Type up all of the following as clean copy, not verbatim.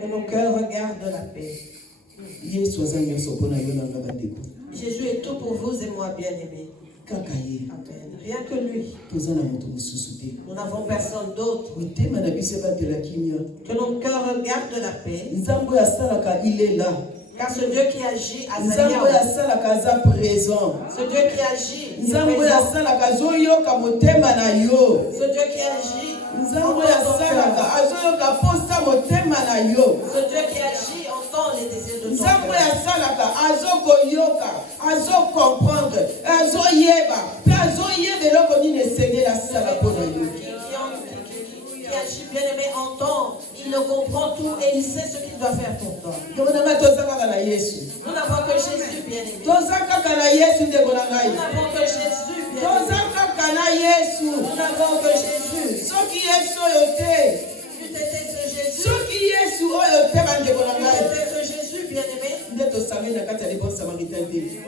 Que nos cœurs regardent la paix. Jésus est tout pour vous et moi, bien-aimés. Amen. Rien que lui. Nous n'avons personne d'autre. Que nos cœurs regardent la paix. Il est là. Car ce Dieu qui agit à présent. Ce Dieu qui agit. Ce Dieu qui agit. Ce Dieu qui agit entend les désirs de ton cœur. Qui agit bien aimé entend, il le comprend tout et il sait ce qu'il doit faire pour toi. Nous n'avons que Jésus bien aimé. Nous n'avons que Jésus bien aimé. Nous n'avons que Jésus. Tu t'étais ce Jésus. Tu t'étais ce Jésus bien aimé. Nous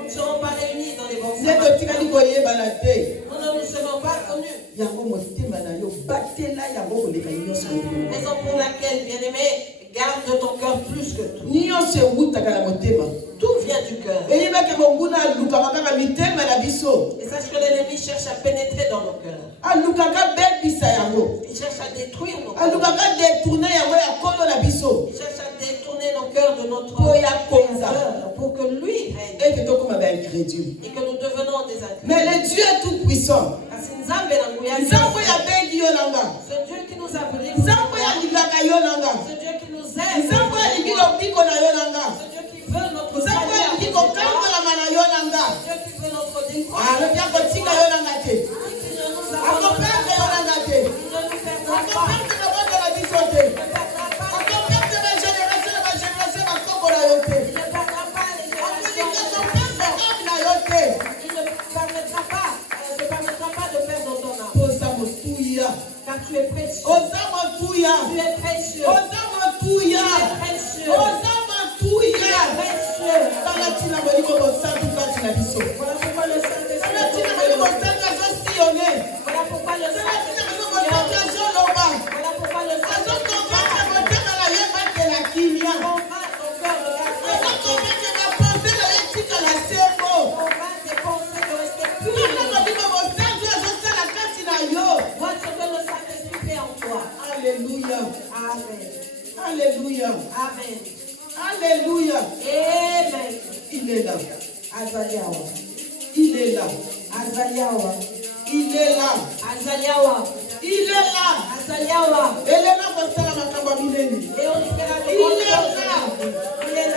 ne serons pas réunis dans les bons samaritains. Nous ne nous serons pas connus. Raison pour laquelle, bien-aimé, garde ton cœur plus que tout. Tout vient du cœur. Et sache que l'ennemi cherche à pénétrer dans nos cœurs. Il cherche à détruire nos cœurs. Il cherche à détourner nos cœurs de notre cœur pour que lui règne. Et que nous devenons des incrédules. Mais le Dieu est tout puissant. Ce Dieu qui nous a pris. Ce Dieu qui nous aime. Ce Dieu qui veut notre salut. Ce Dieu qui veut notre délivrance. Il ne nous perdra pas. Car tu es précieux. Tu es précieux. Tu es précieux. Voilà pourquoi le Saint-Esprit. Voilà pourquoi le Saint-Esprit. Alléluia. Amen. Alléluia. Amen. Alléluia. Amen. Il est là. Azaliawa. Il est là. Azaliawa. Il est là. Azaliawa. Il est là. Azaliawa. Il est là pour faire la macabamileni. Il est là. Il est là. Il est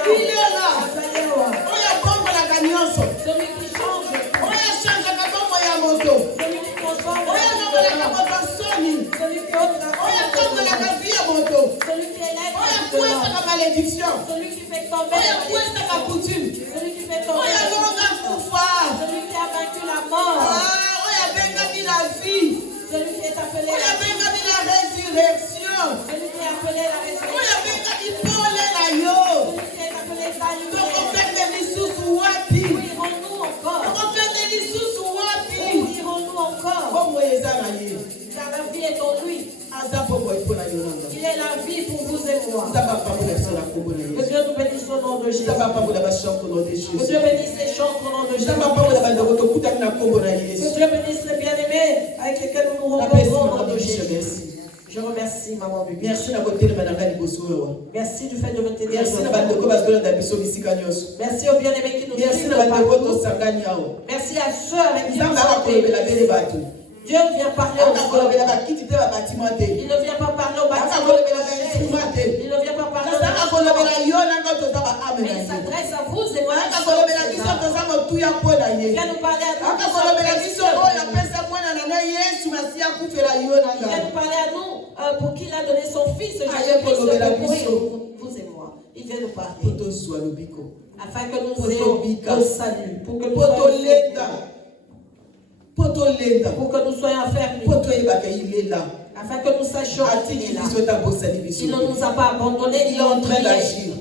là. Azaliawa. On y a bombe la gagnance. Celui qui change. On y a changé la bombe ya moto. Celui qui transforme. On y a nommé la moto Sony. Celui qui ôte la on y a comme de la vie à moto. Celui qui élève. On y a quoi la malédiction. Celui qui fait tomber. On y a quoi la coutume. Celui qui fait tomber. On y a l'orga pouvoir. Celui qui a vaincu la mort. On y a béni la vie. Celui qui est appelé. On y a béni la résurrection. Celui qui est appelé la résurrection. On y a béni Paul et la yo. Celui qui est appelé Salut. Donc on fait des sous wapi. Où irons-nous encore? On fait des sous wapi. Où irons-nous encore? Car la vie est en lui. Il est la vie pour vous et moi. Que Dieu nous bénisse au nom de Jésus. Que Dieu bénisse les chants au nom de Jésus. Que Dieu bénisse les bien-aimés avec lesquels nous nous rencontrons au nom de Jésus. Je remercie maman Bibi. Merci du fait de me t'aider. Merci aux bien-aimés qui nous suivent. Merci à ceux avec qui nous sommes. Dieu vient parler aux hommes. Il ne vient pas parler au bâtiment. Il ne vient pas parler au bâtiment. Mais il s'adresse à vous et moi. Il vient nous parler à nous. Il vient nous parler à nous pour qu'il a donné son fils Jésus-Christ pour vous et moi. Il vient nous parler. Afin que nous ayons le salut. Pour que nous soyons affermis. Afin que nous sachions qu'il est là. Il ne nous a pas abandonnés. Il est en train d'agir.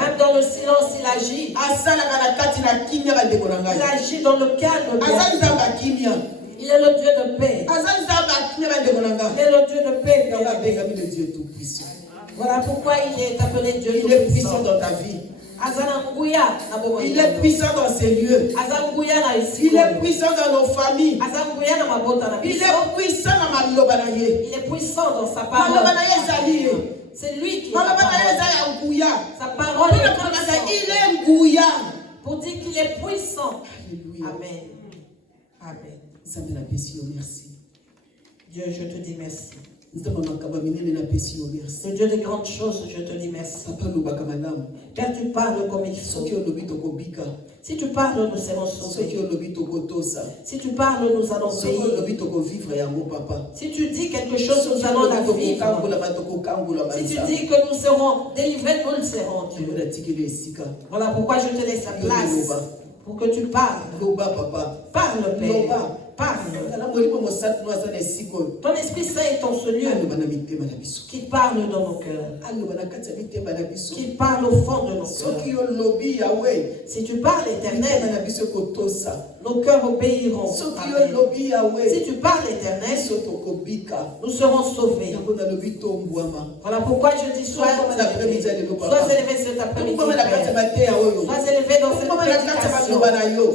Même dans le silence, il agit. Il agit dans le calme. Il est le Dieu de paix. Il est le Dieu de paix. Le Dieu tout-puissant. Voilà pourquoi il est appelé Dieu tout-puissant. Il est puissant dans ta vie. Il est puissant dans ces lieux. Il est puissant dans nos familles. Il est puissant dans ma lobanaye. Il est puissant dans sa parole. C'est lui qui est sa parole. Il est Ngouya. Pour dire qu'il est puissant. Alléluia. Amen. Amen. Merci. Dieu, je te dis merci. Le Dieu des grandes choses, je te dis merci. Car tu parles comme il faut. Si tu parles, nous serons sauvés. Si tu parles, nous allons obéir. Si tu dis quelque chose, nous allons la vivre. Si tu dis que nous serons délivrés, nous le serons, Dieu. Voilà pourquoi je te laisse la place. Pour que tu parles. Parle, Père. Parle. Ton Esprit Saint est en ce lieu qui parle dans nos cœurs, qui parle au fond de nos cœurs. Si tu parles, Éternel, nos cœurs obéiront. Si tu parles, Éternel, nous serons sauvés. Voilà pourquoi je dis sois élevé cet après-midi. Sois élevé dans cette prédication.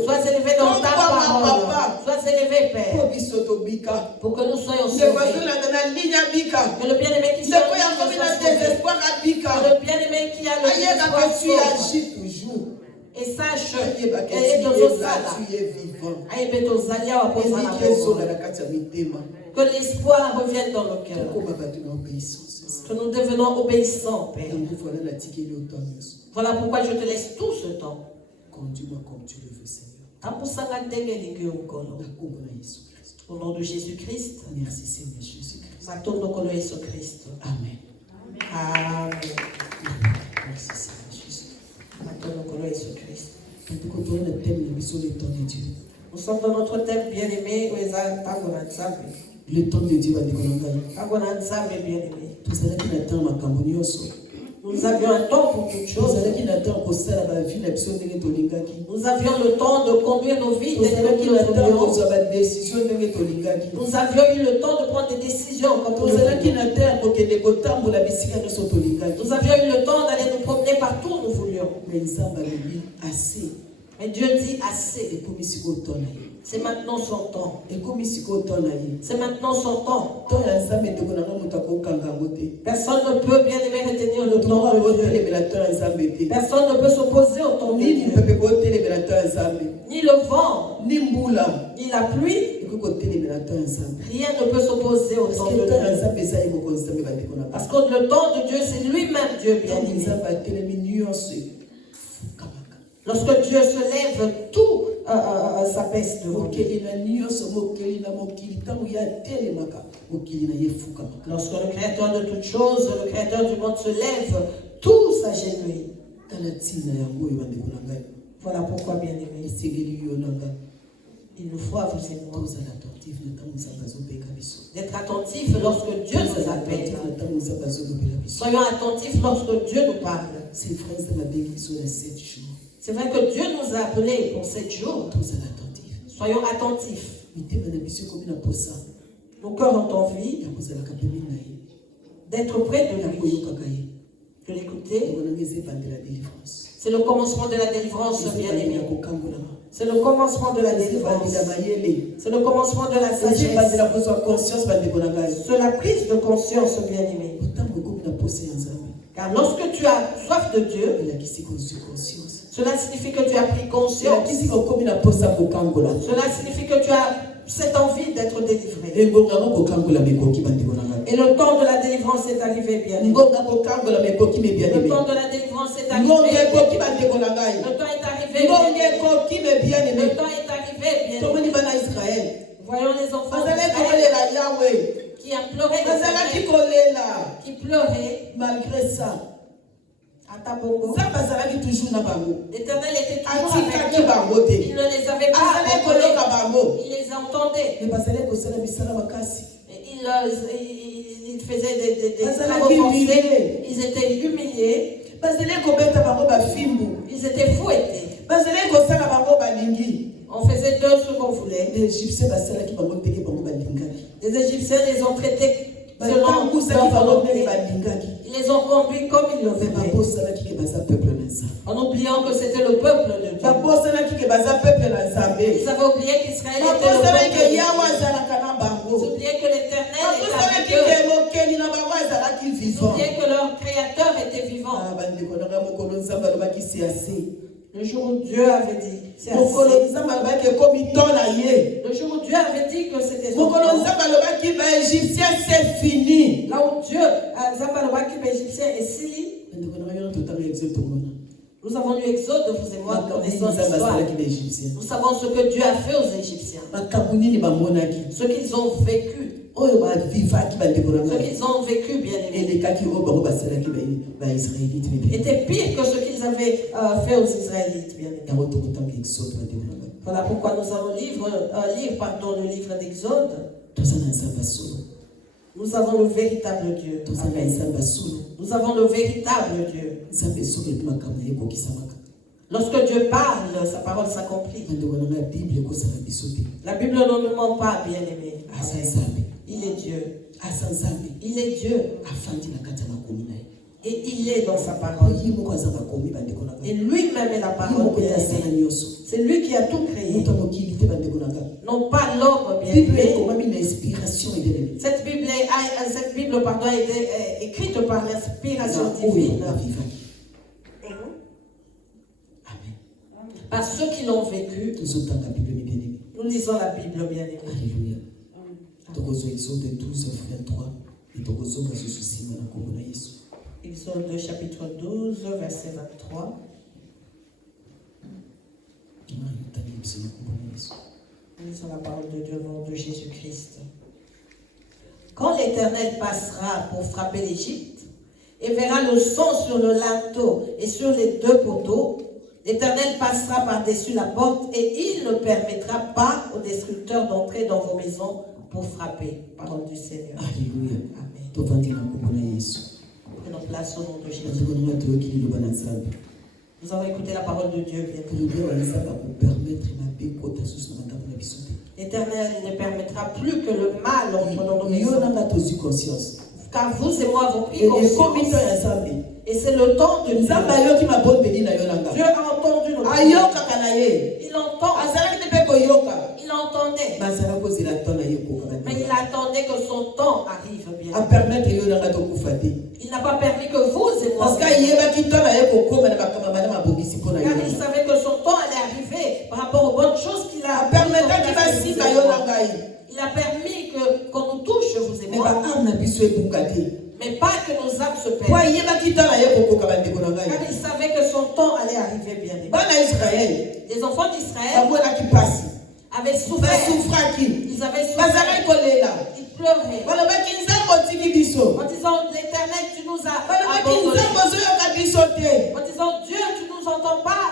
Sois élevé dans ta parole. Sois élevé, Père, pour que nous soyons sauvés. Que le bien-aimé qui soit le bien-aimé qui a le désespoir et sache que l'espoir revienne dans nos cœurs. Que nous devenons obéissants, Père. Voilà pourquoi je te laisse tout ce temps. Conduis-moi comme tu le veux, Seigneur. Au nom de Jésus-Christ. Merci, Seigneur Jésus-Christ. Amen. Amen. Merci, Seigneur Jésus. Nous sommes dans notre thème bien-aimé. Le temps de Dieu va bien-aimé. Nous avions un temps pour toutes choses. Nous avions le temps de conduire nos vies. Nous avions eu le temps de prendre des décisions. Nous avions eu le temps d'aller nous promener partout où nous voulions. Mais Dieu dit assez. C'est maintenant son temps. C'est maintenant son temps. Personne ne peut bien aimer retenir le temps de Dieu. Personne ne peut s'opposer au temps de Dieu. Ni le vent, ni la pluie. Rien ne peut s'opposer au temps de Dieu. Parce que le temps de Dieu, c'est lui-même Dieu bien-aimé. Lorsque Dieu se lève, tout s'apaise devant lui. Lorsque le Créateur de toutes choses, le Créateur du monde se lève, tout s'agenouille. Voilà pourquoi, bien-aimé, il nous faut à vous et moi d'être attentifs lorsque Dieu nous appelle. Soyons attentifs lorsque Dieu nous parle. C'est vrai que Dieu nous a appelés pour 7 jours. Soyons attentifs. Nos cœurs ont envie d'être près de lui, de l'écouter. C'est le commencement de la délivrance, bien-aimé. C'est le commencement de la délivrance. C'est le commencement de la sagesse. C'est la prise de conscience, bien-aimé. Car lorsque tu as soif de Dieu, cela signifie que tu as pris conscience. Cela signifie que tu as cette envie d'être délivré. Et le temps de la délivrance est arrivé, bien. Le temps de la délivrance est arrivé. Le temps est arrivé, bien. Le temps est arrivé, bien. Voyons les enfants qui imploraient, qui pleuraient. Malgré ça, l'Éternel était toujours avec eux. Il ne les avait pas abandonnés. Il les entendait. Et il faisait des travaux forcés. Ils étaient humiliés. Ils étaient fouettés. On faisait d'eux ce qu'on voulait. Les Égyptiens les ont traités selon leur volonté. Ils les ont conduits comme ils le voulaient. En oubliant que c'était le peuple de Dieu. Ils avaient oublié qu'Israël était le peuple de Dieu. Ils oubliaient que l'Éternel était avec eux. Ils oubliaient que leur Créateur était vivant. Le jour où Dieu avait dit, c'est assez. Le jour où Dieu avait dit que c'était son temps. Là où Dieu, Égyptien est Sili. Nous avons lu Exode, vous et moi, connaissons l'histoire. Nous savons ce que Dieu a fait aux Égyptiens. Ce qu'ils ont vécu. Ce qu'ils ont vécu, bien aimé, était pire que ce qu'ils avaient fait aux Israélites, bien aimé. Voilà pourquoi nous allons lire le livre d'Exode. Nous avons le véritable Dieu. Nous avons le véritable Dieu. Lorsque Dieu parle, sa parole s'accomplit. La Bible ne nous ment pas, bien aimé. Il est Dieu. Il est Dieu. Et il est dans sa parole. Et lui-même est la parole. C'est lui qui a tout créé. Non pas l'homme, bien aimé. Cette Bible a été écrite par l'inspiration divine. Par ceux qui l'ont vécu. Nous lisons la Bible, bien aimé. Alléluia. Exode 12, 23. Exode chapitre 12, verset 23. Nous lisons la parole de Dieu au nom de Jésus-Christ. Quand l'Éternel passera pour frapper l'Égypte et verra le sang sur le linteau et sur les deux poteaux, l'Éternel passera par-dessus la porte et il ne permettra pas aux destructeurs d'entrer dans vos maisons pour frapper. Parole du Seigneur. Alléluia. Amen. Prenons place au nom de Jésus. Nous avons écouté la parole de Dieu. L'Éternel ne permettra plus que le mal entre dans nos maisons. Car vous et moi avons pris conscience. Et c'est le temps de Dieu. Dieu a entendu notre prière. Il entend. Il entendait. Mais il attendait que son temps arrive bien. Il n'a pas permis que vous et moi. Car il savait que son temps allait arriver par rapport aux bonnes choses qu'il a permis. Il a permis qu'on nous touche, vous et moi. Mais pas que nos âmes se perdent. Car il savait que son temps allait arriver bien. Les enfants d'Israël avaient souffert. Ils avaient souffert. Ils pleuraient. En disant, l'Éternel, tu nous as abandonnés. En disant, Dieu, tu ne nous entends pas.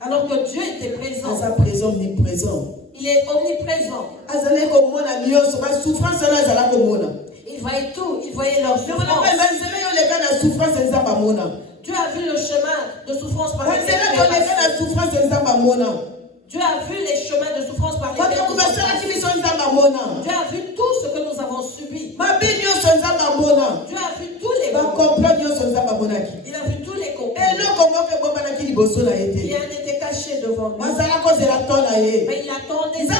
Alors que Dieu était présent. Il est omniprésent. Il voyait tout. Il voyait leur souffrance. Dieu a vu le chemin de souffrance par lesquels Dieu a vu les chemins de souffrance par lesquels Dieu a vu tout ce que nous avons subi. Dieu a vu tous les complots. Il a vu tous les complots. Rien n'était caché devant lui. Mais il attendait. Dieu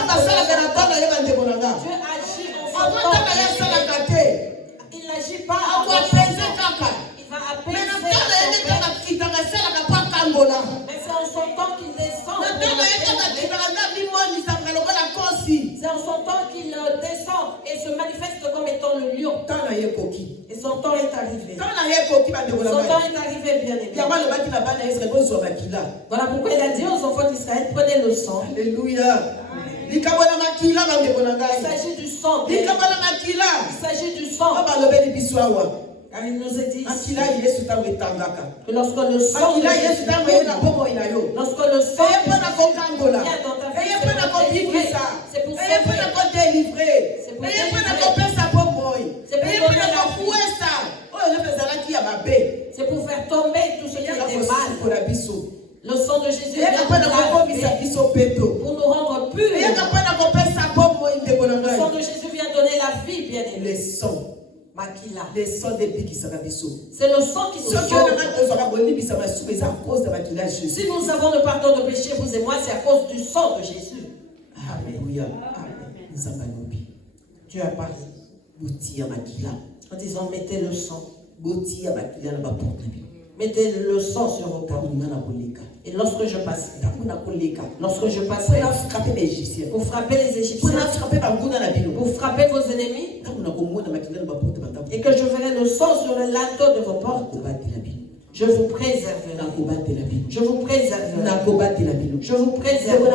agit en son temps. Il n'agit pas en son temps. Il va apaiser son temps. Mais c'est en son temps qu'il descend. C'est en son temps qu'il descend et se manifeste comme étant le lion. Et son temps est arrivé. Son temps est arrivé, bien aimé. Voilà pourquoi il a dit aux enfants d'Israël, prenez le sang. Alléluia. Il s'agit du sang. Il s'agit du sang. Car il nous a dit que lorsque le sang vient dans ta vie, c'est pour c'est pour faire tomber tout ce qui était mal. Le sang de Jésus vient pour laver. vie, bien aimé. Le sang. Makila. Le sang des pieds qui sera biso. C'est le sang qui nous sauve. Si nous avons le pardon de péché, vous et moi, c'est à cause du sang de Jésus. Alléluia. Amen. Dieu a parlé. En disant, mettez le sang. Mettez le sang sur vos portes. Et lorsque je passerai, vous frappez les Égyptiens, vous frappez vos ennemis, et que je verrai le sang sur le linteau de vos portes, je vous préserverai. Je vous préserverai. Je vous préserverai.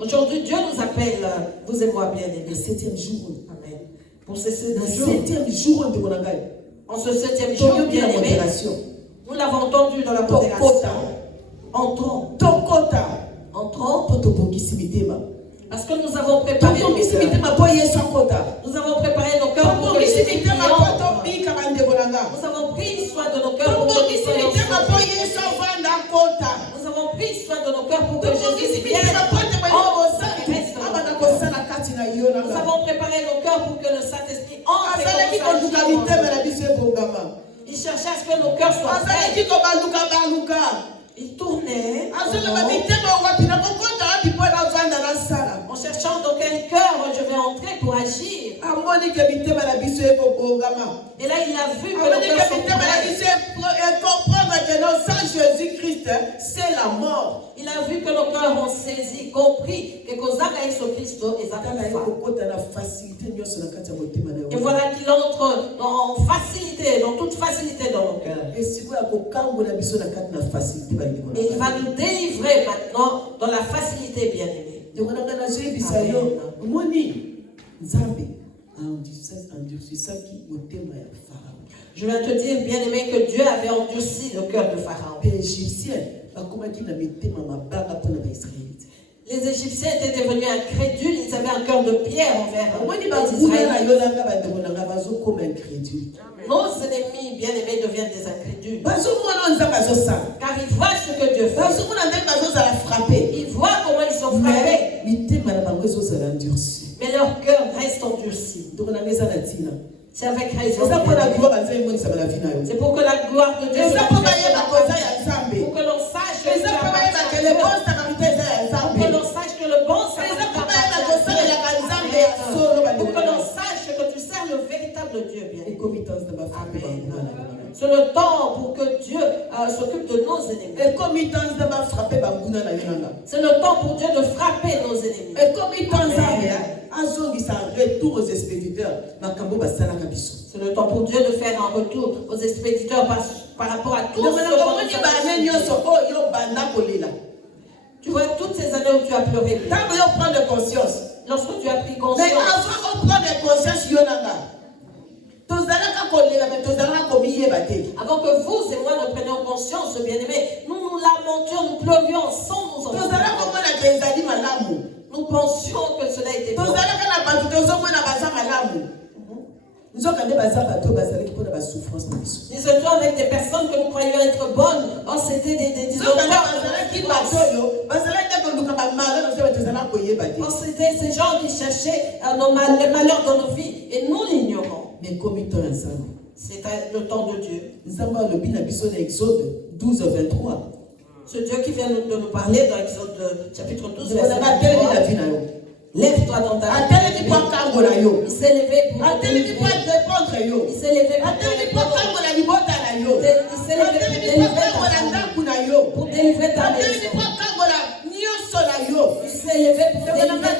Aujourd'hui, Dieu nous appelle, vous et moi, bien aimés. Le 7e jour. Amen. Pour ce 7e jour. En ce 7e jour, bien aimé, nous l'avons entendu dans la modération. Entrons. Parce que nous avons préparé nos cœurs. Nous avons préparé nos cœurs pour que Jésus entre. Nous avons pris soin de nos cœurs pour que Jésus entre. Nous avons pris soin de nos cœurs pour que Jésus vienne. Nous avons préparé nos cœurs pour que le Saint-Esprit entre. Il cherchait à ce que nos cœurs soient faits. Il tournait en cherchant dans quel cœur je vais entrer pour agir. Et là, il a vu que le cœur c'est la mort. Il a vu que nos cœurs ont saisi, compris que Kozaka est ce Christ et et voilà qu'il entre en facilité, dans toute facilité dans nos cœurs. Et il va nous délivrer maintenant dans la facilité, bien aimée. Je viens te dire, bien aimé, que Dieu avait endurci le cœur de Pharaon. Les Égyptiens étaient devenus incrédules, ils avaient un cœur de pierre envers les Israélites. Nos ennemis bien-aimés deviennent des incrédules. Car ils voient ce que Dieu fait. Ils voient comment ils sont frappés. Mais leur cœur reste endurci. C'est avec raison. C'est pour que la gloire de Dieu soit faite. Pour que l'on sache que l'on sache que le bon pour que l'on sache que tu sers le véritable Dieu, bien. Amen. C'est le temps pour que Dieu s'occupe de nos ennemis. C'est le temps pour Dieu de frapper nos ennemis. C'est le temps pour Dieu de faire un retour aux expéditeurs par rapport à tout ce que tu vois toutes ces années où tu as pleuré. Lorsque tu as pris conscience. Mais avant on prend des consciences, avant que vous et moi ne prenions conscience, bien-aimés, nous nous lamentions, nous pleurions sans nous entendre. Nous pensions que cela était bon. Nous étions avec des personnes que nous croyions être bonnes. Oh, c'était des oh, c'était ces gens qui cherchaient les malheurs dans nos vies. Et nous l'ignorons. Mais comme c'est le temps de Dieu. Exode 12, 23. Ce Dieu qui vient de nous parler dans Exode chapitre 12, verset 23. Lève-toi dans ta vie. Il s'est levé pour te délivrer. Il s'est levé pour délivrer ta maison. Il s'est levé pour délivrer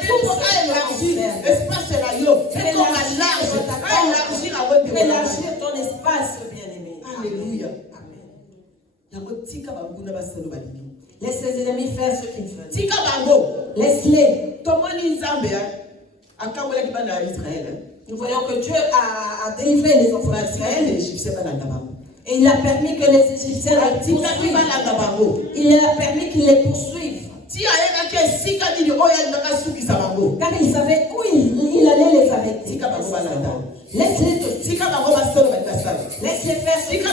tout pour élargir ton espace, bien-aimé. Alléluia. Laisse les ennemis faire ce qu'ils veulent. Laisse-les. Nous voyons que Dieu a délivré les enfants d'Israël. Et il a permis que les Égyptiens les poursuivent. Il a permis qu'ils les poursuivent. Car il savait où il allait les arrêter. Laisse-les faire ce qu'ils font.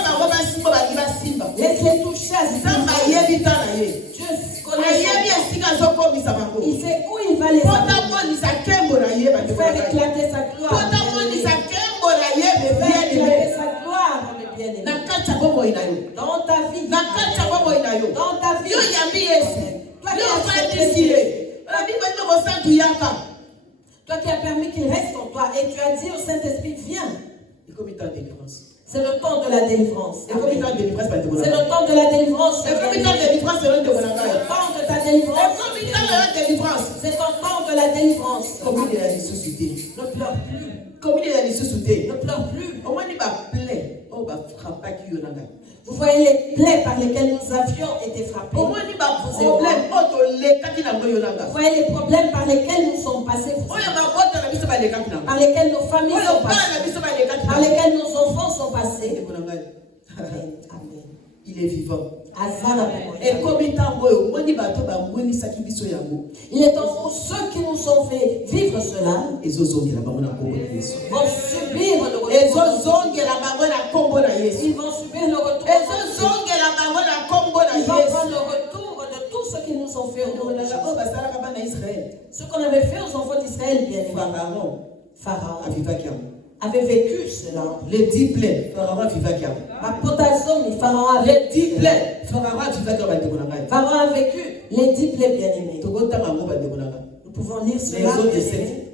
Laisse-les toucher à ce Dieu connaît. Il sait où il va les arrêter. Faire éclater éclater sa gloire. Afin d'éclater sa gloire, mon bien-aimé. Dans ta vie. Dans ta vie. Toi qui as permis qu'il reste en toi et tu as dit au Saint-Esprit, viens. C'est le temps de la délivrance. C'est le temps de la délivrance. C'est le temps de ta délivrance. C'est ton temps de la délivrance. Ne pleure plus. Ne pleure plus. Vous voyez les plaies par lesquelles nous avions été frappés. Vous voyez les problèmes par lesquels nous sommes passés. Par lesquels nos familles sont passées. Par lesquels nos enfants sont passés. Amen. Il est vivant. Et comme il est temps pour ceux qui nous ont fait vivre cela, ils vont subir le retour. Ils vont subir le retour. Ils vont prendre le retour de tout ce qu'ils nous ont fait. Ce qu'on avait fait aux enfants d'Israël, bien Pharaon avait vécu cela. Les 10 plaies, Pharaon avait vécu. Pharaon a vécu les 10 plaies, bien aimés. Nous pouvons lire cela, bien aimés.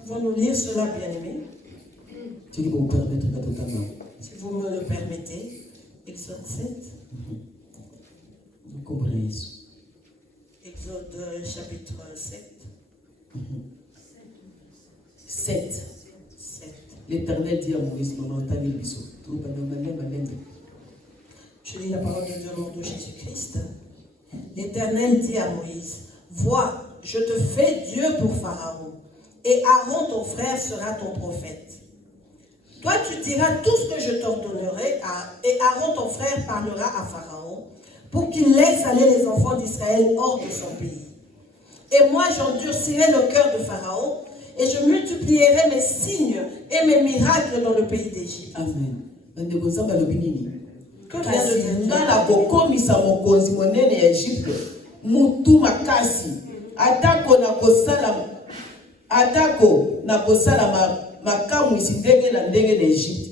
Pouvons-nous lire cela, bien aimés? Si vous me le permettez. Exode 7. Vous comprenez. Exode chapitre 7. 7. L'Éternel dit à Moïse, je lis la parole de Dieu au nom de Jésus-Christ. L'Éternel dit à Moïse, vois, je te fais Dieu pour Pharaon, et Aaron ton frère sera ton prophète. Toi tu diras tout ce que je t'ordonnerai, et Aaron ton frère parlera à Pharaon, pour qu'il laisse aller les enfants d'Israël hors de son pays. Et moi j'endurcirai le cœur de Pharaon, et je multiplierai mes signes et mes miracles dans le pays d'Égypte. Amen. Que vient de atako na kosala makamu isindenge na ndenge na Egypte.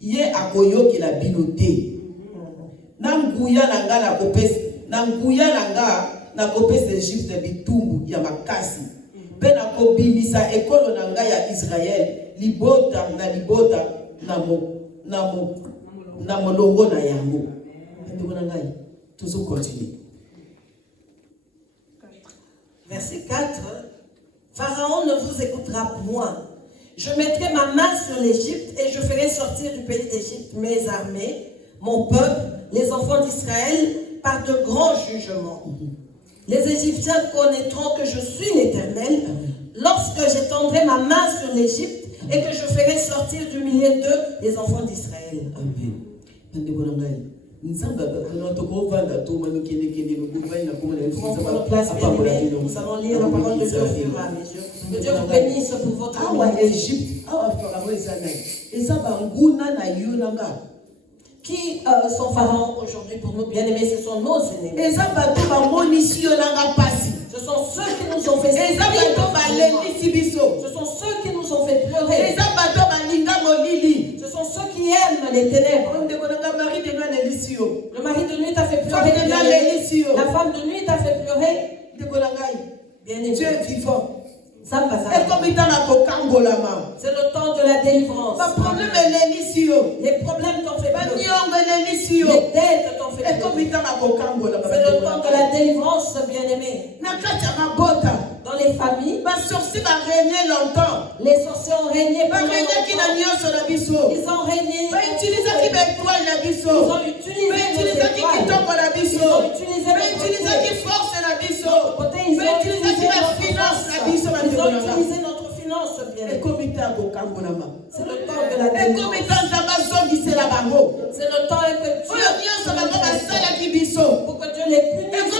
Ye akoyoki la binote. Na nguya na nga na kopesa Egypte bitumbu ya makasi. Pe na kobimisa ekolo na nga ya Israël libota na molongo na yango. Ndeko na ngai toujours continuer. Verset 4. Pharaon ne vous écoutera point. Je mettrai ma main sur l'Égypte et je ferai sortir du pays d'Égypte mes armées, mon peuple, les enfants d'Israël, par de grands jugements. Les Égyptiens connaîtront que je suis l'Éternel lorsque j'étendrai ma main sur l'Égypte et que je ferai sortir du milieu d'eux les enfants d'Israël. Amen. Nous allons lire la parole de Dieu au fur et à mesure. Que Dieu vous bénisse pour votre Qui sont pharaons aujourd'hui pour nous bien-aimés? Ce sont nos ennemis. Ce sont ceux qui nous ont fait souffrir. Ce sont ceux qui nous ont fait pleurer. Ce sont ceux qui aiment les ténèbres. Le mari de nuit t'a fait pleurer. La femme de nuit t'a fait pleurer. Bien-aimé. Dieu est vivant. C'est le temps de la délivrance. Les problèmes t'ont fait pleurer. Les dettes t'ont fait pleurer. C'est le temps de la délivrance, bien-aimé. Dans les familles, les sorciers ont régné pendant longtemps. Ils ont régné. Ils ont utilisé nos étoiles. Ils ont utilisé notre finance, bien. C'est le temps de la délivrance. C'est le temps que Dieu pour que Dieu les punisse.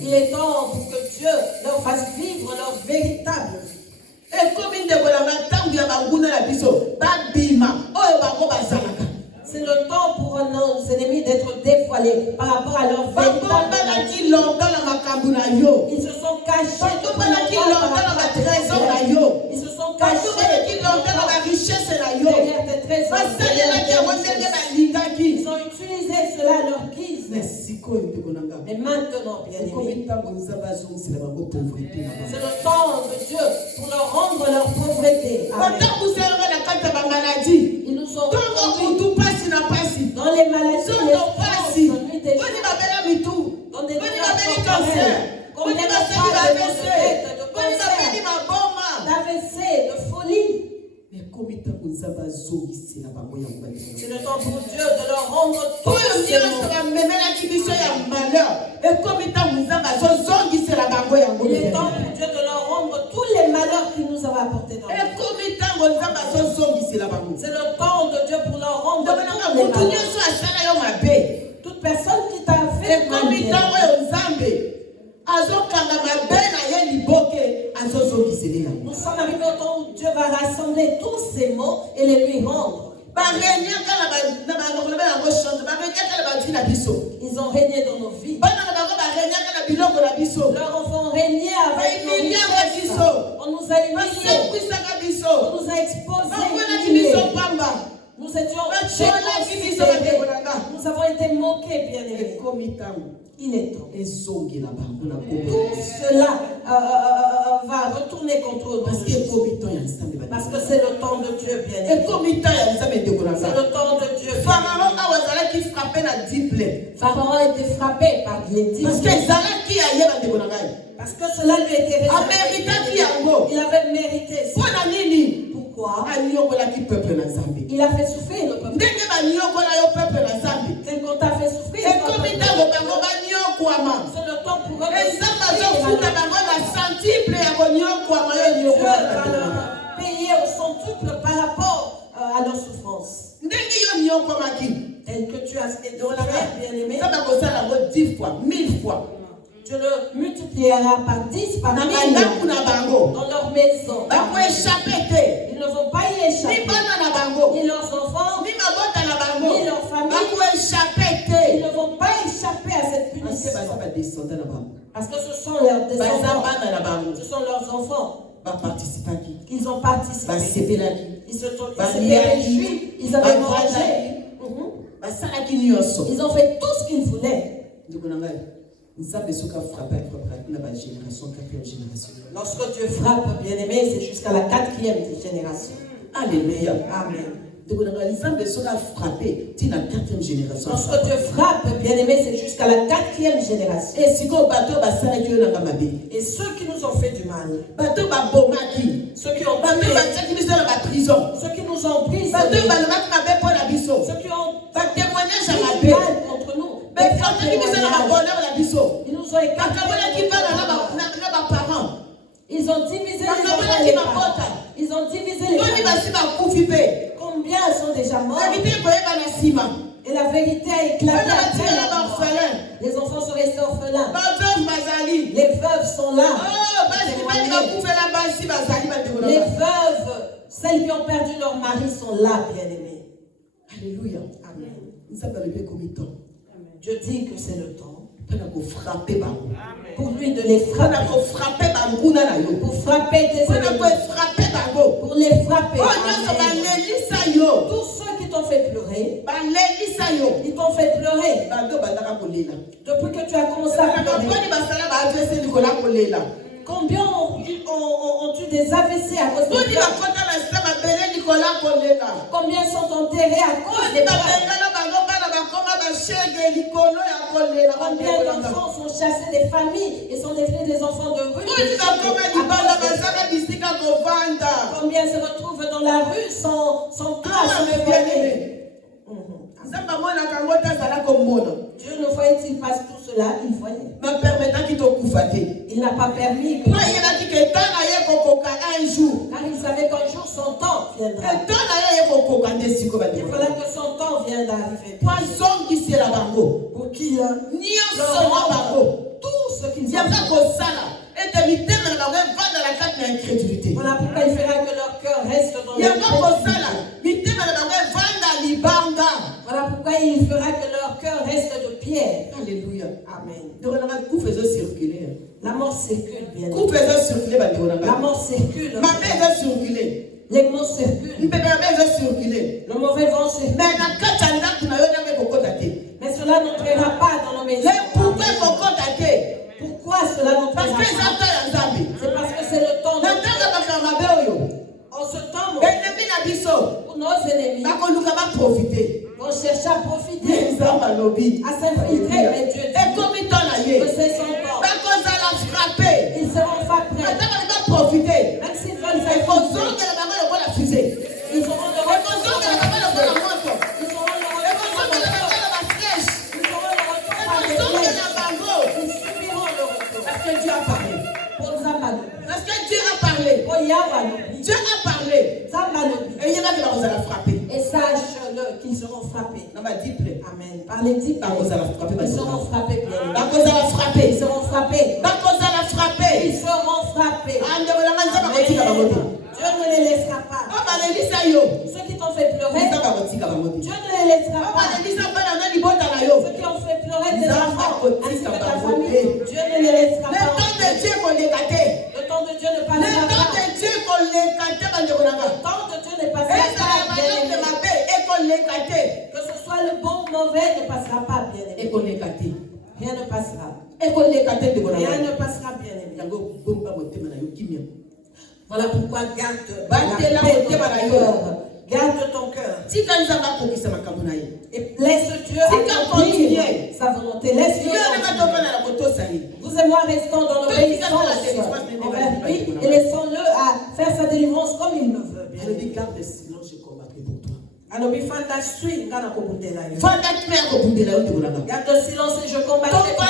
Il est temps pour que Dieu leur fasse vivre leur véritable vie. C'est le temps pour nos ennemis d'être dévoilés par rapport à leur véritable nature. Ils se sont cachés. Ils se sont cachés derrière des trésors. Ils ont utilisé cela à leur guise. Mais maintenant, bien aimé, c'est le temps de Dieu pour leur rendre leur pauvreté. Amen. Ils nous ont dans les maladies, les nuits des jours, dans des cancers, combien de d'AVC, de folie. C'est le temps pour Dieu de leur rendre tout ce Il est temps pour Dieu de leur rendre tous les malheurs qu'il nous avait apportés dans le monde. C'est le temps de Dieu pour leur rendre tous les malheurs. Toute personne qui t'a fait mal, nous sommes arrivés au temps où Dieu va rassembler tous ces mots et les lui rendre. Ils ont régné dans nos vies. Leurs enfants ont régné avec nos richesses. On nous a humiliés. On nous a exposés. Nous étions déconsidérés. Nous avons été moqués, bien aimés. Il est temps. Tout cela va retourner contre nous. Parce que c'est le temps de Dieu, bien aimé. C'est le temps de Dieu. Pharaon a été frappé par les 10 parce que cela lui a été réservé. Il avait mérité. Pourquoi? Il a fait souffrir le peuple. C'est qu'on t'a fait souffrir. C'est le temps pour eux de payer au centuple par rapport à leur souffrance. Tel que tu as été dans la mer, bien aimé. 10 fois, 1000 fois. Tu le multipliera par 10, par 1000 dans leur maison. Ils ne vont pas y échapper. Ni leurs enfants, ni leur famille. Ils ne vont pas échapper à cette punition. Parce que ce sont leurs descendants. Ce sont leurs enfants. Ils ont participé. Ils se sont réjouis. Ils avaient mangé. Ils ont fait tout ce qu'ils voulaient. Lorsque Dieu frappe, bien aimé, c'est jusqu'à la 4e génération. Alléluia. Amen. Lorsque Dieu frappe, bien aimé, c'est jusqu'à la 4e génération. Et ceux qui nous ont fait du mal, ceux qui ont tué, ceux qui nous ont pris, ceux qui ont témoigné mal contre nous, ils nous ont écartés. Ils ont divisé les enfants et les parents. Ils ont divisé les familles. Combien sont déjà morts? Et la vérité a éclaté. Les enfants sont restés orphelins. Les veuves sont là. Les veuves, celles qui ont perdu leur mari sont là, bien-aimés. Alléluia. Amen. Dieu dit que c'est le temps pour lui de les frapper. Pour frapper tes ennemis. Pour les frapper. Tous ceux qui t'ont fait pleurer, ils t'ont fait pleurer. Depuis que tu as commencé à pleurer. Combien ont eu des AVC à cause de toi? Combien sont enterrés à cause de toi? Combien d'enfants sont chassés des familles et sont devenus des enfants de rue? Combien se retrouvent dans la rue sans place, sans foyer? Dieu ne voyait-il pas tout cela? Il voyait. Il n'a pas permis que... Car il savait qu'un jour son temps viendra. Il fallait que son temps vienne d'arriver. Pour qu'il leur rende tout ce qu'ils ont fait. Voilà pourquoi il fera que leur cœur reste dans le pourquoi il fera que leur cœur reste de pierre. Alléluia. Amen. Circuler. La mort circule bien. La mort circule. Ma mère va circuler. Les mots circulent. Le mauvais vent circule. Mais cela n'entrera pas dans nos maisons. Pourquoi cela n'entrera pas? C'est parce que c'est le temps. En ce temps, pour nos ennemis, vont chercher à profiter, à s'infiltrer, mais Dieu dit que c'est son temps. Ils seront frappés. Même s'ils veulent s'infiltrer, ils auront le retour de la moto. Ils auront le retour de la flèche. Ils auront le retour par les flèches. Ils subiront le retour. Parce que Dieu a parlé. Parce que Dieu a parlé. Dieu a parlé. Et il y en a qui vont la frapper. Et sache-le qu'ils seront frappés. Amen. Par les dix. Ils seront frappés. Ils seront frappés. Ils seront frappés. Dieu ne les laissera pas. Ceux qui t'ont fait pleurer, Dieu ne les laissera pas. Ceux qui ont fait pleurer tes enfants, ainsi que ta famille, Dieu ne les laissera pas. Le temps de Dieu qu'on les gâtait. Le temps de Dieu ne passera pas. Le temps de Dieu qu'on les gâtait. Le temps de Dieu ne passera pas. Que ce soit le bon ou mauvais ne passera pas, bien aimé. Et qu'on les gâtait. Rien ne passera. Et qu'on les gâtait. Rien ne passera, bien aimé. Voilà pourquoi garde la paix dans ton cœur. Garde ton cœur. Et laisse Dieu accomplir sa volonté. Laisse Dieu. Vous et moi restons dans l'obéissance envers lui et laissons-le à faire sa délivrance comme il le veut. Garde le silence, je combattrai pour toi. Garde le silence et je combattrai pour toi.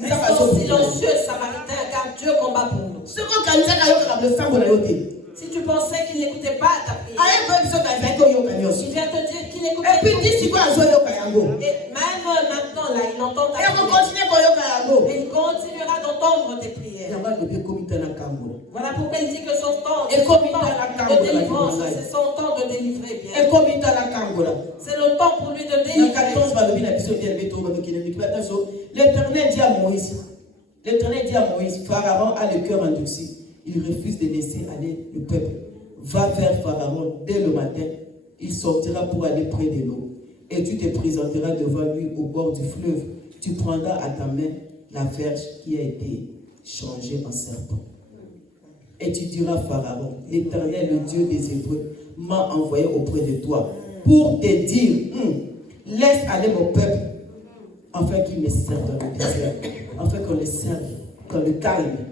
Restons silencieux, Samaritain, car Dieu combat pour nous. Si tu pensais qu'il n'écoutait pas ta prière, il vient te dire qu'il n'écoute pas. Et même maintenant, là, il entend ta prière. Et il continuera d'entendre tes prières. Voilà pourquoi il dit que son temps de délivrance, c'est son temps de délivrer bien. C'est le temps pour lui de délivrer. L'Éternel dit à Moïse, Pharaon a le cœur endurci. Il refuse de laisser aller le peuple. Va vers Pharaon dès le matin. Il sortira pour aller près de l'eau. Et tu te présenteras devant lui au bord du fleuve. Tu prendras à ta main la verge qui a été changée en serpent. Et tu diras Pharaon, l'Éternel, le Dieu des Hébreux, m'a envoyé auprès de toi pour te dire, laisse aller mon peuple, afin qu'il me serve dans le désert, afin qu'on le serve, qu'on le calme.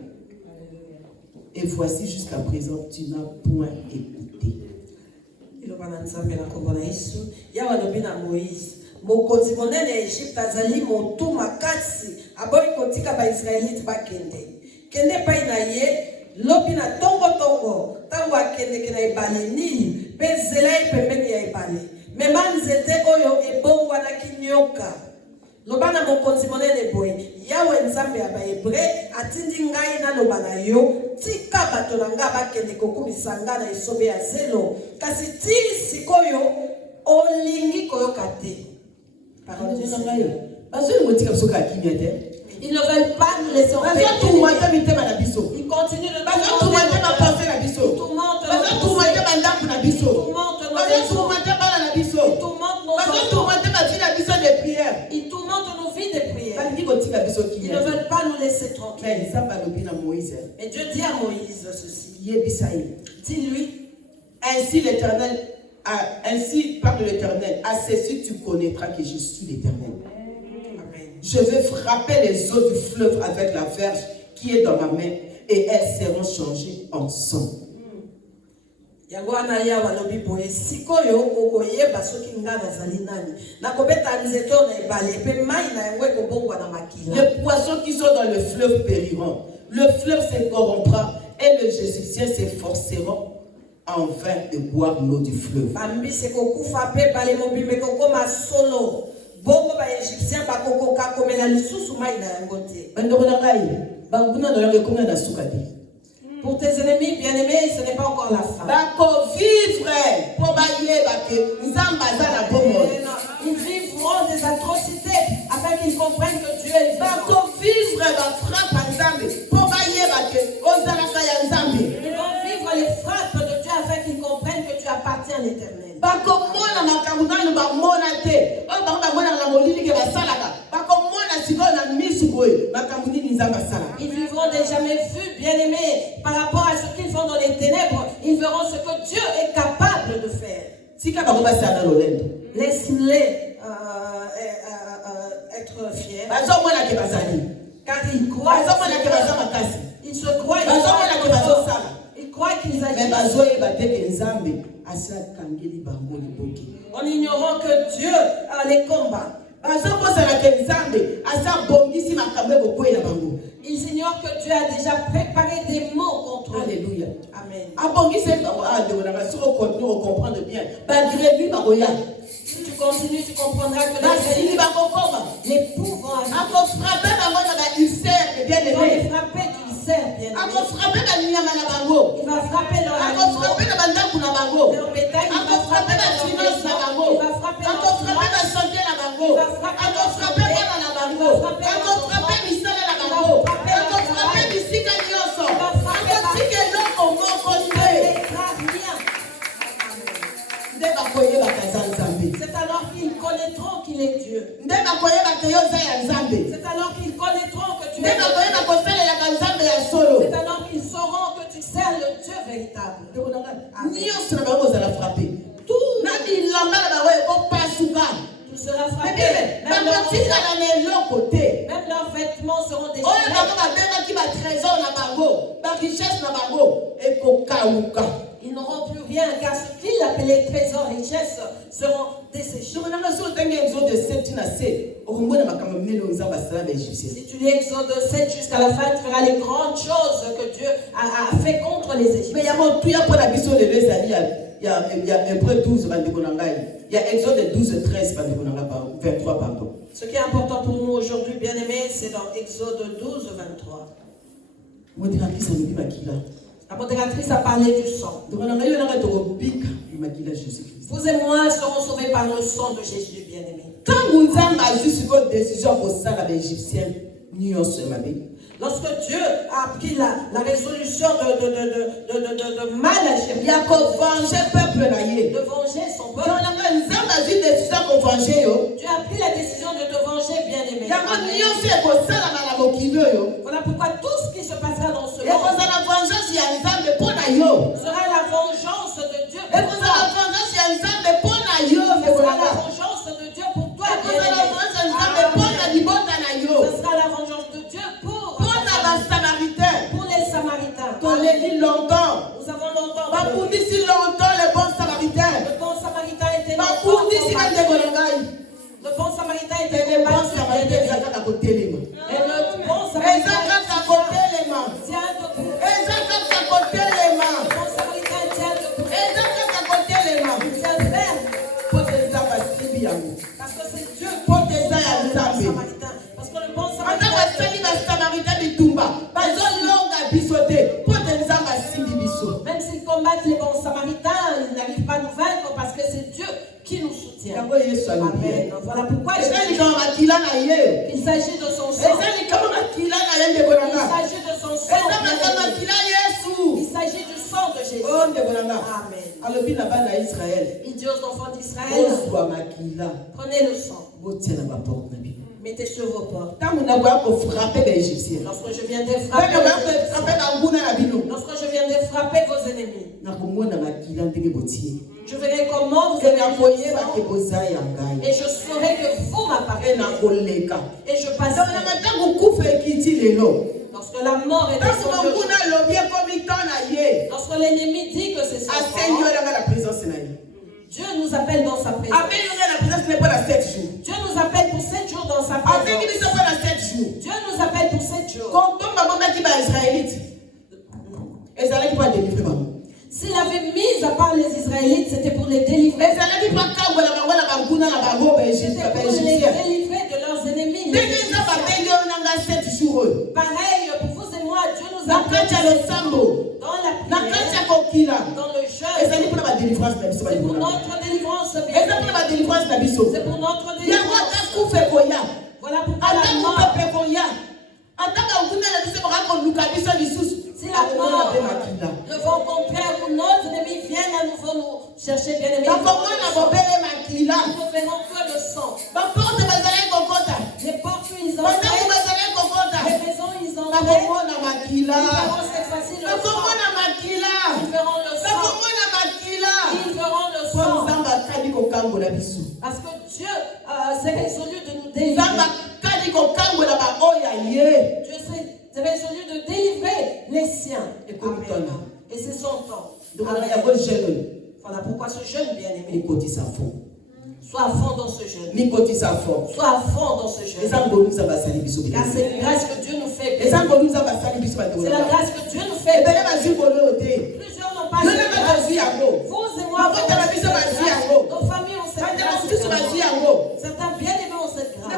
Et voici jusqu'à présent, tu n'as point écouté. mokonzi monene ya Egypte azali motu makasi aboyi kotika baisraelite bakende kende pai na ye lobi na tongo tango akendeke na ebale nili mpe nzela ye pembeni ya ebale mema nzete oyo ebongwanaki nyoka loba na mokonzi monene boye yawe nzambe ya bahebre atindi ngai naloba na yo tika bato na nga bakende kokumisa nga na esobe ya zelo kasi tili sikoyo olingi koyoka te. Ils ne veulent pas nous laisser en paix. Ils continuent de ils tourmentent nos vies de prière. Ils ne veulent pas nous laisser tranquilles. Et Dieu dit à Moïse ceci. Dis-lui, ainsi parle l'Éternel, à ceci tu connaîtras que je suis l'Éternel. Je vais frapper les eaux du fleuve avec la verge qui est dans ma main et elles seront changées en sang. Le poissons qui sont dans le fleuve périront. Le fleuve se corrompra et les Égyptiens s'efforceront en vain de boire l'eau du fleuve. Pour tes ennemis bien-aimés, ce n'est pas encore la fin. Ils vivront des atrocités afin qu'ils comprennent que Dieu est vivant. Ils vont vivre les frappes de Dieu afin qu'ils comprennent que tu appartiens à l'Éternel. Ils vivront des jamais vus, bien-aimés, par rapport à ce qu'ils font dans les ténèbres. Ils verront ce que Dieu est capable de faire. Laisse-les être fiers. Car ils croient. Ils se croient. Ils croient qu'ils agissent. En ignorant que Dieu les combat. Ils ignorent que Dieu a déjà préparé des mots contre eux. Alléluia. Amen. Si tu continues, tu comprendras que les poux vont arriver. Ils vont les frapper d'ulcères, bien-aimés. Il va frapper leur animaux, leur bétail, il va frapper leur maison, il va frapper leur foi, il va frapper leur santé, il va frapper leur c'est alors qu'ils connaîtront qu'il est Dieu. C'est alors qu'ils connaîtront que tu es Dieu. C'est alors qu'ils sauront que tu sers le Dieu véritable. Tu seras frappé. Même leurs vêtements seront déchirés. Ils n'auront plus rien car ce qu'ils appelaient trésors, richesses seront desséchés. Si tu lis Exode 7 jusqu'à la fin, tu verras les grandes choses que Dieu a fait contre les Égyptiens. Il y a Hébreux 12, il y a Exode 12, 13, 23, pardon. Ce qui est important pour nous aujourd'hui, bien-aimés, c'est dans Exode 12, 23. La modératrice a parlé du sang. Vous et moi serons sauvés par le sang de Jésus, bien-aimé. Lorsque Dieu a pris la résolution de mal agir, de venger son peuple, Dieu a pris la décision de te venger, bien-aimé. Voilà pourquoi tout ce qui se passera dans ce monde sera la vengeance de Dieu pour toi. Ce sera la vengeance de Dieu pour toi, bien-aimé. Ce sera la vengeance de Dieu pour les Samaritains. Nous avons longtemps le bon Samaritain était le bon Samaritain était battu. Et le bon Samaritain tient debout. Le bon Samaritain tient debout. Il tient ferme. Parce que c'est Dieu qui est le bon Samaritain. Parce que le bon Samaritain même s'ils combattent les bons Samaritains, ils n'arrivent pas à nous vaincre parce que c'est Dieu qui nous soutient. Amen. Voilà pourquoi il s'agit de son sang. Il s'agit de son sang. Il s'agit du sang de Jésus. Amen. Il dit aux enfants d'Israël, prenez le sang. Mettez sur vos portes. Lorsque je viendrai frapper vos ennemis, je verrai comment vous avez envoyé et je saurai que vous m'appartenez. Et je passerai. Lorsque la mort est descendue, lorsque l'ennemi dit que c'est sa mort, Dieu nous appelle dans sa présence. Dieu nous appelle pour 7 jours dans sa présence. Dieu nous appelle pour 7 jours. S'il avait mis à part les Israélites, c'était pour les délivrer. C'était pour les délivrer de leurs ennemis. Pareil pour vous et moi, Dieu nous appelle C'est pour notre délivrance. C'est pour notre délivrance. Voilà pourquoi la mort. Si la mort, le vent contraire ou notre ennemi viennent à nouveau nous chercher, bien aimé, nous ne verrons que le sang. Les portes où ils entraient, les maisons où ils entraient, ils verront cette fois-ci le sang. Ils verront le sang. Ils verront le sang. Parce que Dieu s'est résolu de nous délivrer. Dieu s'est résolu de délivrer les siens. Et c'est son temps. Voilà pourquoi ce jeûne, bien aimé, sois à fond dans ce jeûne. Sois à fond dans ce jeûne. Car c'est une grâce que Dieu nous fait. C'est la grâce que Dieu nous fait. Plusieurs n'ont pas cette grâce. Vous et moi, nos familles ont cette grâce. Certains bien-aimés ont cette grâce.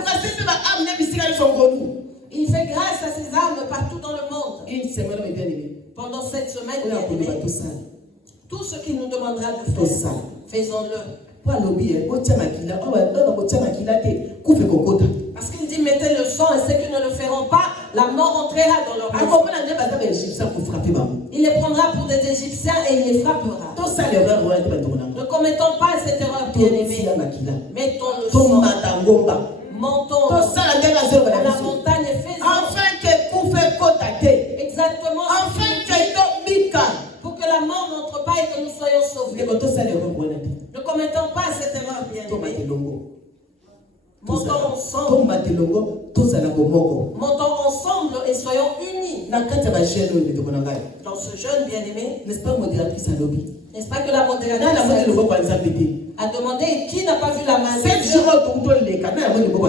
Il fait grâce à ses âmes partout dans le monde. Pendant cette semaine, bien aimé, tout ce qu'il nous demandera de faire, faisons-le. Parce qu'il dit mettez le sang et ceux qui ne le feront pas, la mort entrera dans leur maison. Il les prendra pour des Égyptiens et il les frappera. Ne commettons pas cette erreur, bien-aimés. Mettons le sang. Montons à la montagne et faisons. Exactement. Pour que la mort n'entre pas et que nous soyons sauvés. Ne commettons pas cette erreur, bien-aimés. Montons ensemble. Montons ensemble et soyons unis. Dans ce jeûne, bien-aimé. N'est-ce pas, modératrice Alobi? N'est-ce pas que la modératrice a demandé qui n'a pas vu la main de Dieu?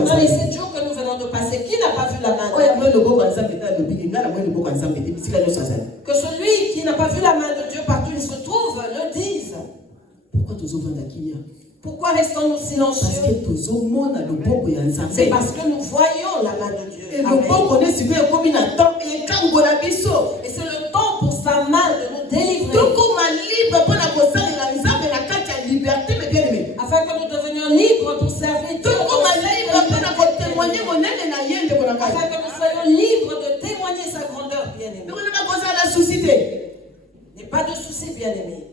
Dans les 7 jours que nous venons de passer, qui n'a pas vu la main de Dieu? Que celui qui n'a pas vu la main de Dieu partout il se trouve le dise. Pourquoi restons-nous silencieux? C'est parce que nous voyons la main de Dieu. Et c'est le temps pour sa main de nous délivrer. Afin que nous devenions libres pour servir Dieu. Afin que nous soyons libres de témoigner sa grandeur, bien-aimé. Il n'y a pas de souci, bien-aimé.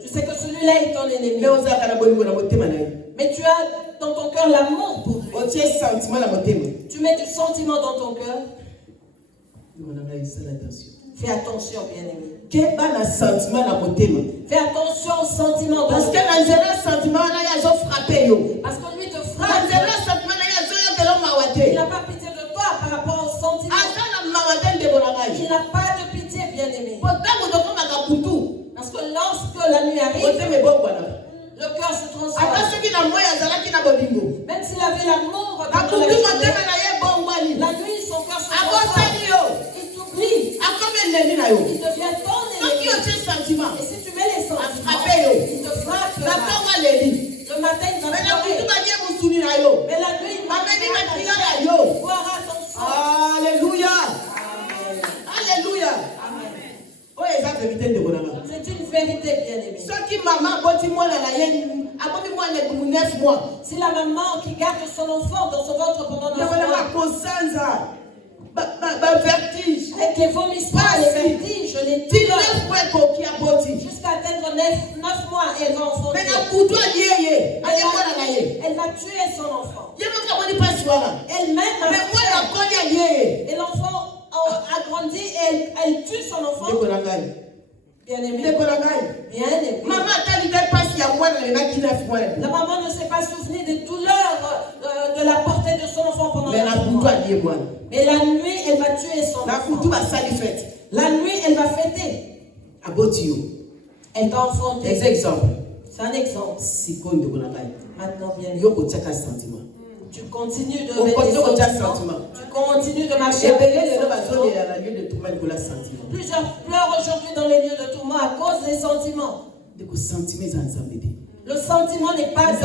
Tu sais que celui-là est ton ennemi. Mais tu as dans ton cœur l'amour pour lui. Tu mets du sentiment dans ton cœur. Fais attention, bien-aimé. Fais attention aux sentiments. Parce que lui te frappe. Il n'a pas pitié de toi par rapport aux sentiments. Il n'a pas de pitié, bien-aimé. Parce que lorsque la nuit arrive, le cœur se transforme. Même s'il avait l'amour, la nuit, son cœur se transforme. Il t'oublie. Il devient ton ennemi. Et si tu mets les sentiments, il te frappe. Le matin, il va pleurer. Mais la nuit, il boira ton sang. Alléluia. Alléluia. C'est une vérité, bien-aimée. Si la maman qui garde son enfant dans son ventre pendant 9 mois, avec les vomissements, les vertiges, les douleurs, jusqu'à atteindre 9 mois, elle va enfanter. Elle va tuer son enfant. Elle-même et l'enfant a grandi et elle tue son enfant. Bien-aimé. Bien-aimé. La maman ne s'est pas souvenue des douleurs de la portée de son enfant pendant 9 mois. Mais la nuit, elle va tuer son enfant. La nuit, elle va fêter. Elle va enfanter. C'est un exemple. Maintenant, bien-aimé. Tu continues de mettre des sentiments. Tu continues de marcher avec les sentiments. Plusieurs pleurent aujourd'hui dans les lieux de tourment à cause des sentiments. Le sentiment n'est pas dans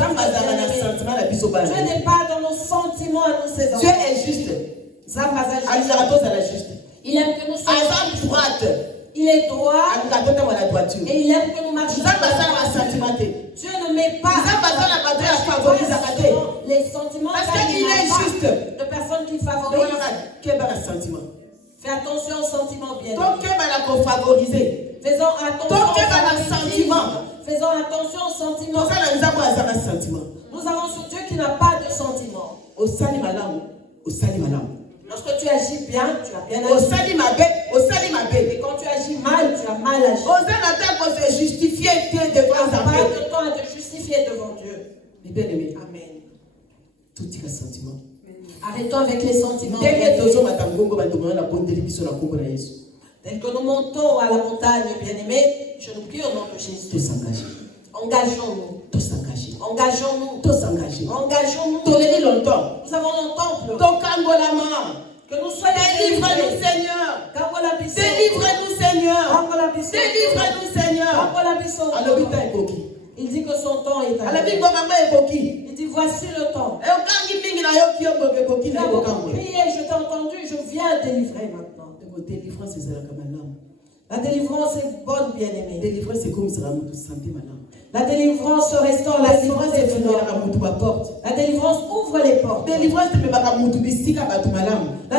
Dieu n'est pas dans nos sentiments à nous, ses enfants. Dieu est juste. Il aime Il aime que nous soyons Il est droit et il aime que nous marchions. Dieu ne met pas les sentiments parce qu'il est juste. De personnes qui favorisent. Fais attention aux sentiments bien. Faisons attention aux sentiments. Nous avons ce Dieu qui n'a pas de sentiments. Lorsque tu agis bien, tu as bien agi. Et quand tu agis mal, tu as mal agi. On n'a pas se justifier devant pas de temps à te justifier devant Dieu. Bien-aimé. Amen. Tout est sentiment. Arrêtons avec les sentiments. Dès que nous montons à la montagne, bien-aimés, je nous prie au nom de Jésus. Tous s'engager. Engageons-nous. Tous s'engager. Engageons-nous. Tous s'engager. Engageons-nous. Longtemps. Nous avons longtemps pleuré. Que nous soyons délivrés-nous, Seigneur. Délivrez-nous, Seigneur. Délivrez-nous, Seigneur. À l'hôpital est coquille. Il dit que son temps est arrivé. Il dit voici le temps. Tu as beaucoup prié, je t'ai entendu, je viens délivrer maintenant. La délivrance est bonne, bien-aimée. Délivrance, c'est comme ça, vous sentez malade. La délivrance restaure la délivrance est de la délivrance ouvre les portes. La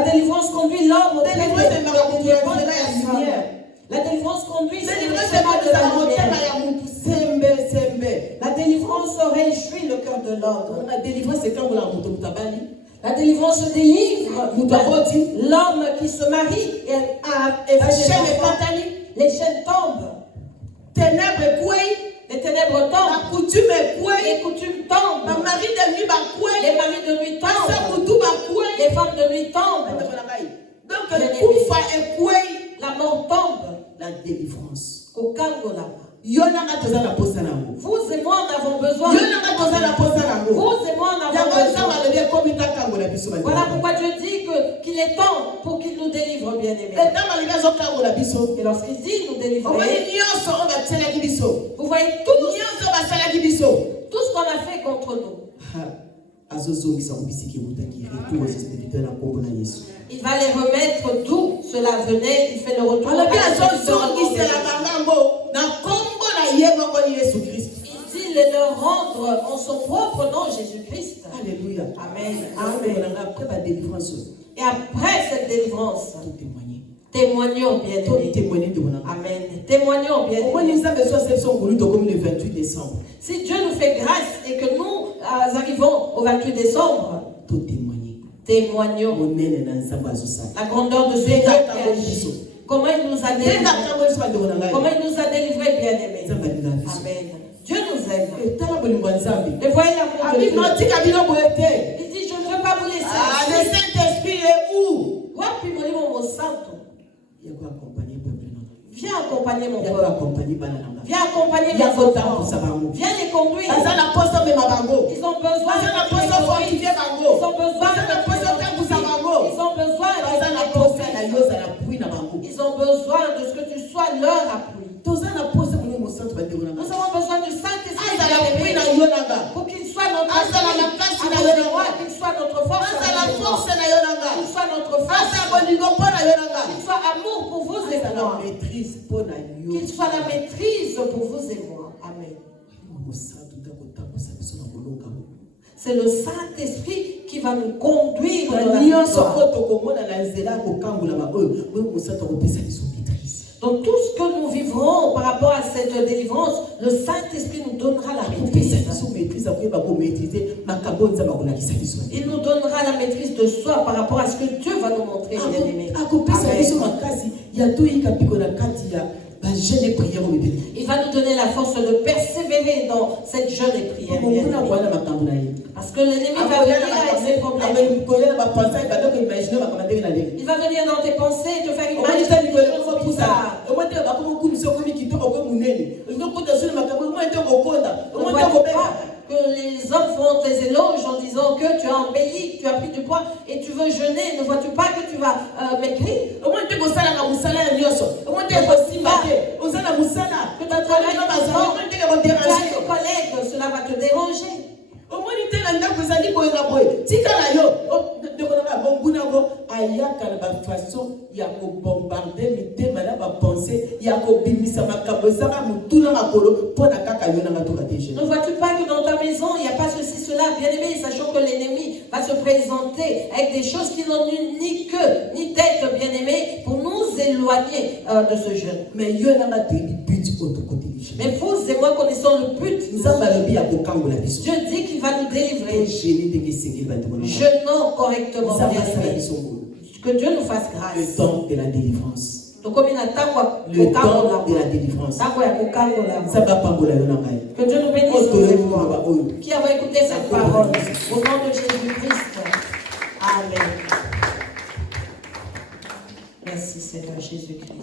délivrance conduit l'homme au la délivrance conduit de la lumière. La délivrance réjouit le cœur de l'homme. La délivrance, c'est quand vous la délivrance délivre l'homme qui se marie et les chaînes tombent. Les ténèbres tombent. Les coutumes tombent. Les maris de nuit tombent. Les femmes de nuit tombent. Donc, la mort tombe. La délivrance. Vous et moi en avons besoin. Vous et moi en avons besoin. Voilà pourquoi Dieu dit qu'il est temps pour qu'il nous délivre, bien-aimés. Et lorsqu'il dit nous délivrer, vous voyez tout ce qu'on a fait contre nous. Il va les remettre d'où cela venait. Il fait le retour. Il dit de leur rendre en son propre nom Jésus-Christ. Alléluia. Amen. Amen. Après la délivrance. Et après cette délivrance, témoignons bien. Amen. Témoignons bien. Si Dieu nous fait grâce et que nous arrivons au 28 décembre, témoignons la grandeur de ce Dieu qui agit. Comment il nous a délivrés. Comment il nous a délivrés, bien-aimés. Amen. Dieu nous aime. Et voyez l'amour de Dieu. Il dit, je ne veux pas vous laisser. Le Saint-Esprit est où? Viens accompagner mon peuple. Viens accompagner mes enfants. Viens les conduire. Ils ont besoin Ils ont besoin de ce que tu sois leur appui. Nous avons besoin du Saint-Esprit pour qu'il soit notre qu'il soit notre force, qu'il soit notre force, qu'il soit amour pour vous et moi, qu'il soit la maîtrise pour vous et moi. Amen. C'est le Saint-Esprit qui va nous conduire dans la victoire. Dans tout ce que nous vivrons par rapport à cette délivrance, le Saint-Esprit nous donnera la maîtrise. Il nous donnera la maîtrise de soi par rapport à ce que Dieu va nous montrer, bien-aimés. Il va nous donner la force de persévérer dans cette jeûne et prière. Parce que l'ennemi va venir avec ses problèmes. Il va venir dans tes pensées et te faire imaginer des choses bizarres. Que les hommes font tes éloges en disant que tu as embelli, tu as pris du poids et tu veux jeûner. Ne vois-tu pas que tu vas maigrir? Collègue, cela va te déranger. ayaka na ba façon ya ko bombarder mitema na ba penser ya ko bimisa makambo saka mutuna makolo pona kaka yona ngatoka déjà. Ne vois-tu pas que dans ta maison il n'y a pas ceci cela, bien aimé, sachant que l'ennemi va se présenter avec des choses qui n'ont ni queue ni tête, bien aimé, pour nous éloigner de ce jeûne. Mais yona ngatoka but autokoté. Mais vous et moi connaissons le but. Dieu dit qu'il va nous délivrer. Jeûnons correctement. Que Dieu nous fasse grâce. Le temps de la délivrance. Le temps de la délivrance. Que Dieu